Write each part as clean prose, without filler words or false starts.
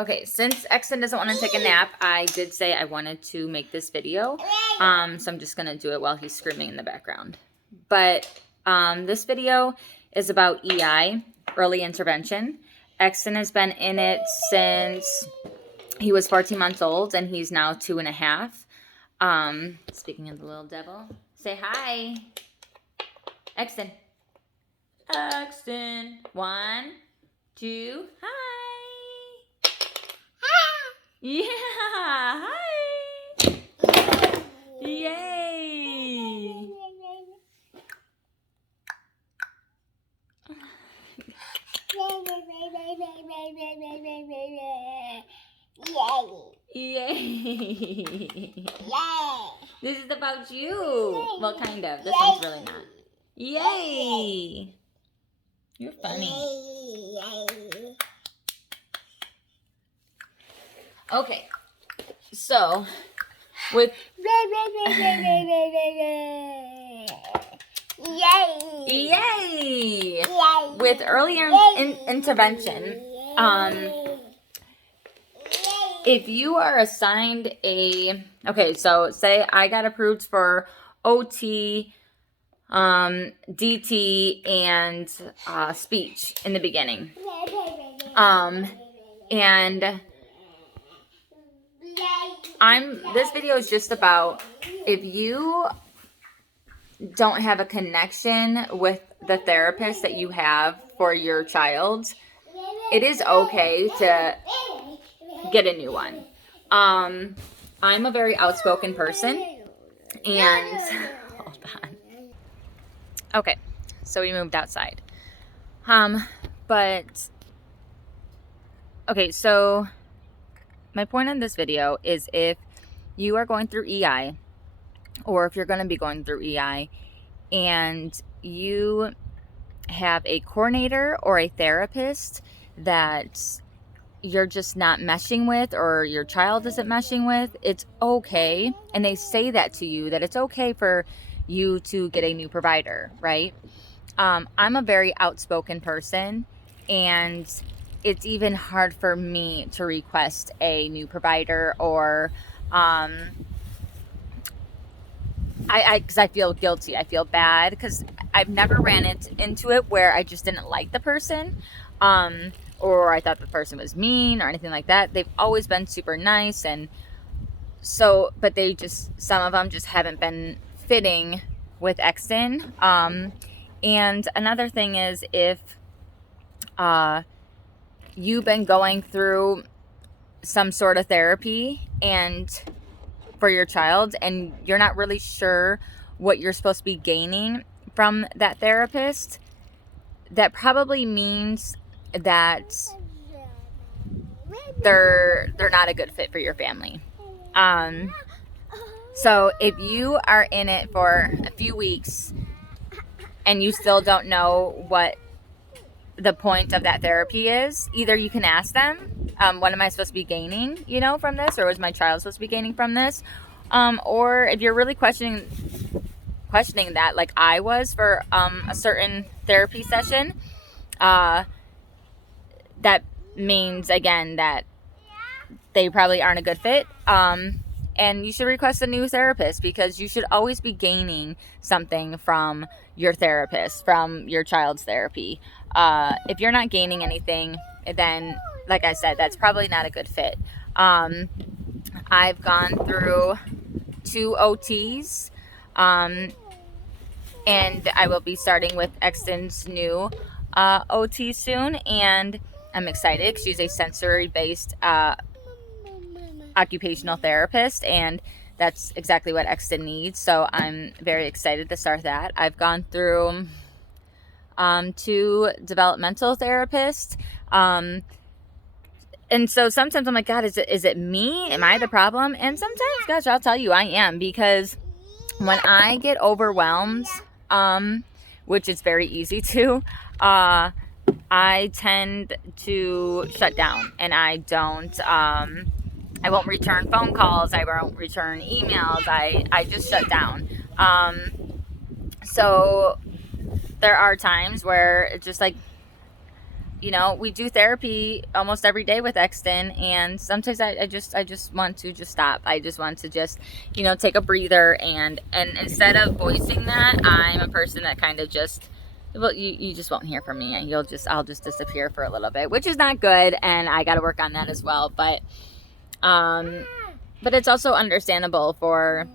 Okay, since Exton doesn't want to take a nap, I did say I wanted to make this video. So I'm just going to do it while he's screaming in the background. But this video is about EI, early intervention. Exton has been in it since he was 14 months old, and he's now 2.5. Speaking of the little devil, say hi. Exton. Exton. 1, 2, hi. Yeah, hi. Yay. Yay. This is about you. Well, kind of. This one's really not. Yay. You're funny. Okay. So, with Yay! With earlier intervention, if you are assigned okay, so say I got approved for OT, DT, and speech in the beginning. And this video is just about if you don't have a connection with the therapist that you have for your child, it is okay to get a new one. I'm a very outspoken person, and hold on. Okay, so we moved outside. But okay, so my point on this video is if you are going through EI, or if you're going to be going through EI, and you have a coordinator or a therapist that you're just not meshing with, or your child isn't meshing with, it's okay. And they say that to you, that it's okay for you to get a new provider, right? I'm a very outspoken person, and it's even hard for me to request a new provider, or because I feel guilty. I feel bad because I've never ran into it where I just didn't like the person, or I thought the person was mean or anything like that. They've always been super nice, and so, but some of them just haven't been fitting with Exton. And another thing is if you've been going through some sort of therapy and for your child, and you're not really sure what you're supposed to be gaining from that therapist, that probably means that they're not a good fit for your family. So if you are in it for a few weeks and you still don't know what the point of that therapy is, either you can ask them, what am I supposed to be gaining, from this, or was my child supposed to be gaining from this? Or if you're really questioning that, like I was for a certain therapy session, that means again that they probably aren't a good fit. And you should request a new therapist, because you should always be gaining something from your therapist, from your child's therapy. If you're not gaining anything, then, like I said, that's probably not a good fit. I've gone through 2 OTs, and I will be starting with Exton's new OT soon, and I'm excited because she's a sensory-based occupational therapist, and that's exactly what Exton needs, so I'm very excited to start that. I've gone through 2 developmental therapists, and so sometimes I'm like, God, is it me? Am I the problem? And sometimes, gosh, I'll tell you, I am, because when I get overwhelmed, which is very easy to, I tend to shut down, and I won't return phone calls. I won't return emails. I just shut down. So there are times where it's just like, you know, we do therapy almost every day with Exton, and sometimes I just want to just stop. I just want to just, you know, take a breather, and instead of voicing that, I'm a person that kind of just, well, you just won't hear from me, and I'll just disappear for a little bit, which is not good, and I got to work on that as well. But it's also understandable for,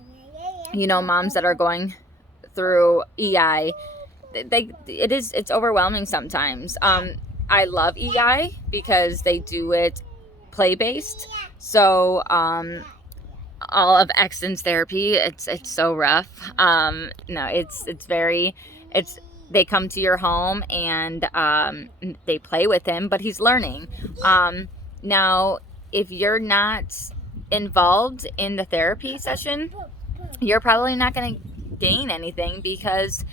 you know, moms that are going through EI. It's overwhelming sometimes. I love EI because they do it play-based. So all of Exton's therapy, it's so rough. No, they come to your home and they play with him, but he's learning. Now, if you're not involved in the therapy session, you're probably not going to gain anything, because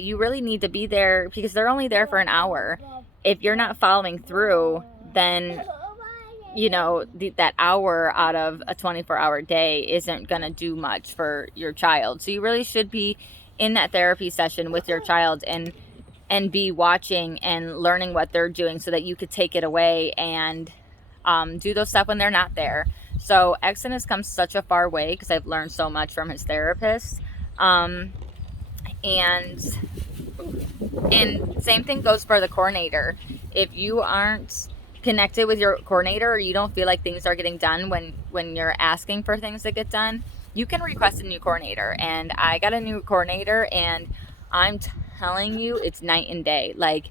you really need to be there, because they're only there for an hour. If you're not following through, then, you know, that hour out of a 24-hour day isn't going to do much for your child. So you really should be in that therapy session with your child and be watching and learning what they're doing, so that you could take it away and do those stuff when they're not there. So Exton has come such a far way, because I've learned so much from his therapist. And same thing goes for the coordinator. If you aren't connected with your coordinator, or you don't feel like things are getting done when you're asking for things to get done, you can request a new coordinator. And I got a new coordinator, and I'm telling you, it's night and day. Like,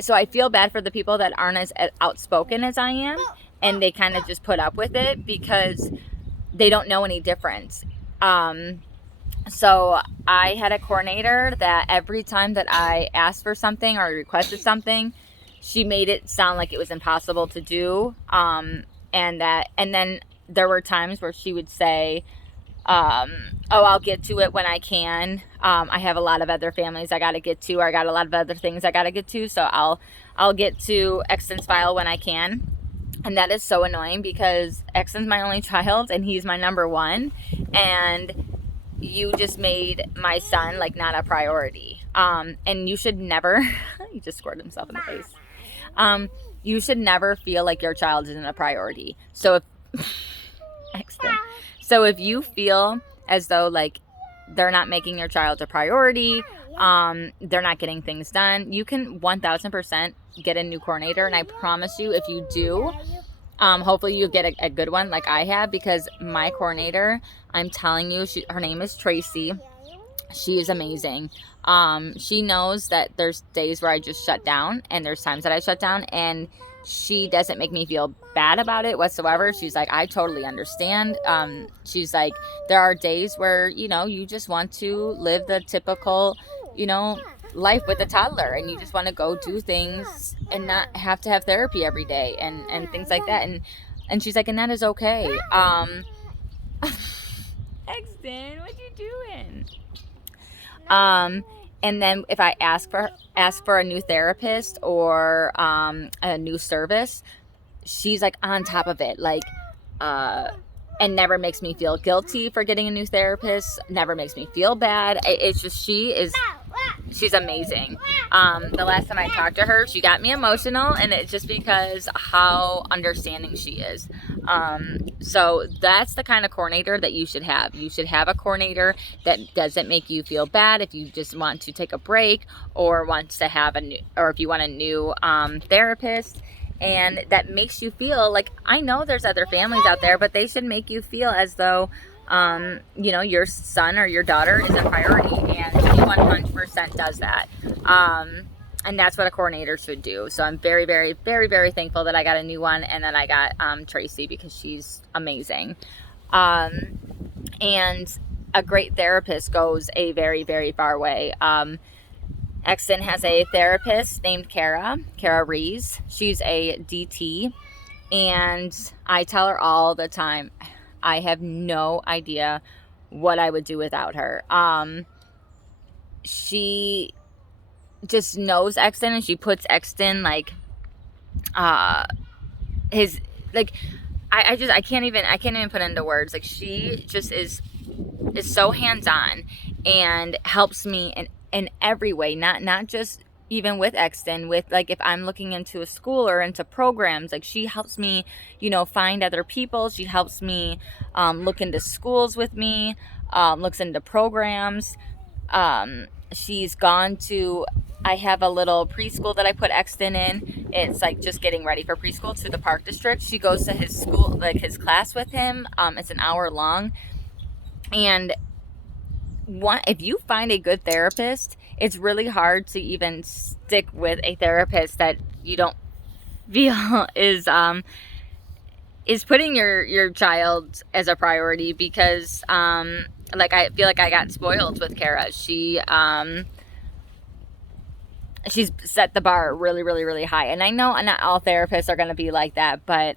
so I feel bad for the people that aren't as outspoken as I am, and they kind of just put up with it because they don't know any difference. So I had a coordinator that every time that I asked for something or requested something, she made it sound like it was impossible to do. And then there were times where she would say, oh, I'll get to it when I can. I have a lot of other families I got to get to, or I got a lot of other things I got to get to. So I'll get to Exton's file when I can. And that is so annoying, because Exton's my only child and he's my number one. And you just made my son like not a priority. And you should never, he just squirted himself in the face. You should never feel like your child isn't a priority. So if you feel as though like they're not making your child a priority, they're not getting things done, you can 1000% get a new coordinator. And I promise you, if you do, hopefully you get a good one like I have, because my coordinator, I'm telling you, her name is Tracy. She is amazing. She knows that there's days where I just shut down, and there's times that I shut down, and she doesn't make me feel bad about it whatsoever. She's like, I totally understand. She's like, there are days where, you know, you just want to live the typical, you know, life with a toddler, and you just want to go do things and not have to have therapy every day and things like that. And she's like, and that is okay. Exton, what you doing? And then if I ask for a new therapist or a new service, she's like on top of it, like and never makes me feel guilty for getting a new therapist, never makes me feel bad. It's just, she's amazing. The last time I talked to her, she got me emotional, and it's just because how understanding she is. So that's the kind of coordinator that you should have. You should have a coordinator that doesn't make you feel bad if you just want to take a break, or wants to have if you want a new therapist, and that makes you feel like, I know there's other families out there, but they should make you feel as though you know, your son or your daughter is a priority, and she 100% does that. And that's what a coordinator should do. So I'm very, very, very, very thankful that I got a new one, and then I got Tracy, because she's amazing. And a great therapist goes a very, very far way. Exton has a therapist named Kara Rees. She's a DT, and I tell her all the time, I have no idea what I would do without her. She just knows Exton, and she puts Exton like his, like, I can't even put into words. Like, she just is so hands-on and helps me in every way, not just even with Exton, with like if I'm looking into a school or into programs, like she helps me, you know, find other people. She helps me look into schools with me, looks into programs. She's gone to, I have a little preschool that I put Exton in. It's like just getting ready for preschool, to the Park District. She goes to his school, like his class with him. It's an hour long. And if you find a good therapist, it's really hard to even stick with a therapist that you don't feel is putting your child as a priority, because like I feel like I got spoiled with Kara. She's set the bar really, really, really high, and I know not all therapists are going to be like that, but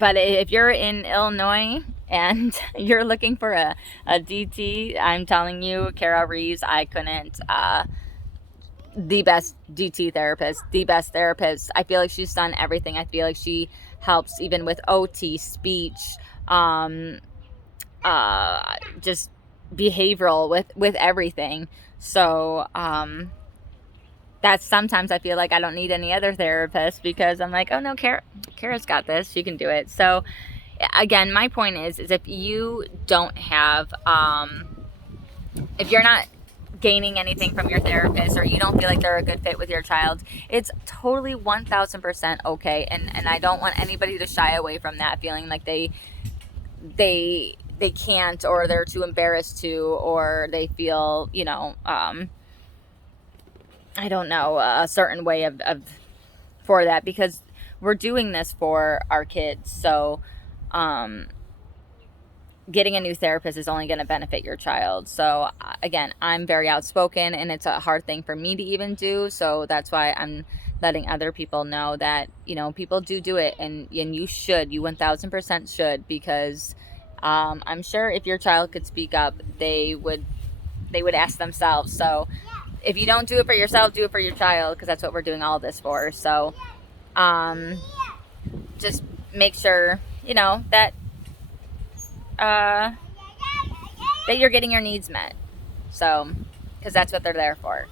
if you're in Illinois and you're looking for a DT, I'm telling you, Kara Reeves, I couldn't, the best DT therapist, the best therapist. I feel like she's done everything. I feel like she helps even with OT, speech, just behavioral, with everything. So, that's sometimes I feel like I don't need any other therapist, because I'm like, oh no, Kara's got this. She can do it. So again, my point is if you don't have, if you're not gaining anything from your therapist, or you don't feel like they're a good fit with your child, it's totally 1000% okay. And I don't want anybody to shy away from that, feeling like they can't, or they're too embarrassed to, or they feel, you know, I don't know, a certain way of for that, because we're doing this for our kids. So getting a new therapist is only going to benefit your child. So again, I'm very outspoken, and it's a hard thing for me to even do. So that's why I'm letting other people know that, you know, people do it, and you should, you 1000% should, because I'm sure if your child could speak up, they would ask themselves. So if you don't do it for yourself, do it for your child, because that's what we're doing all this for. So just make sure, you know, that that you're getting your needs met. So, because that's what they're there for.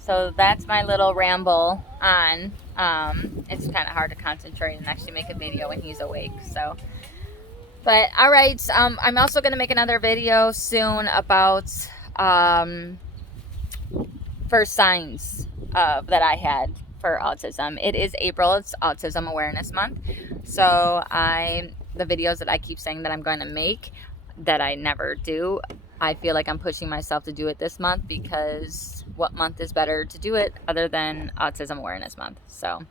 So that's my little ramble on, it's kind of hard to concentrate and actually make a video when he's awake. So, but all right, I'm also going to make another video soon about first signs that I had for autism. It is April. It's Autism Awareness Month. So the videos that I keep saying that I'm going to make, that I never do, I feel like I'm pushing myself to do it this month, because what month is better to do it other than Autism Awareness Month? So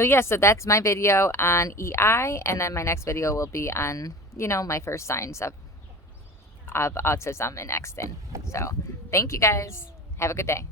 yeah, so that's my video on EI, and then my next video will be on, you know, my first signs of autism in Exton. So thank you guys. Have a good day.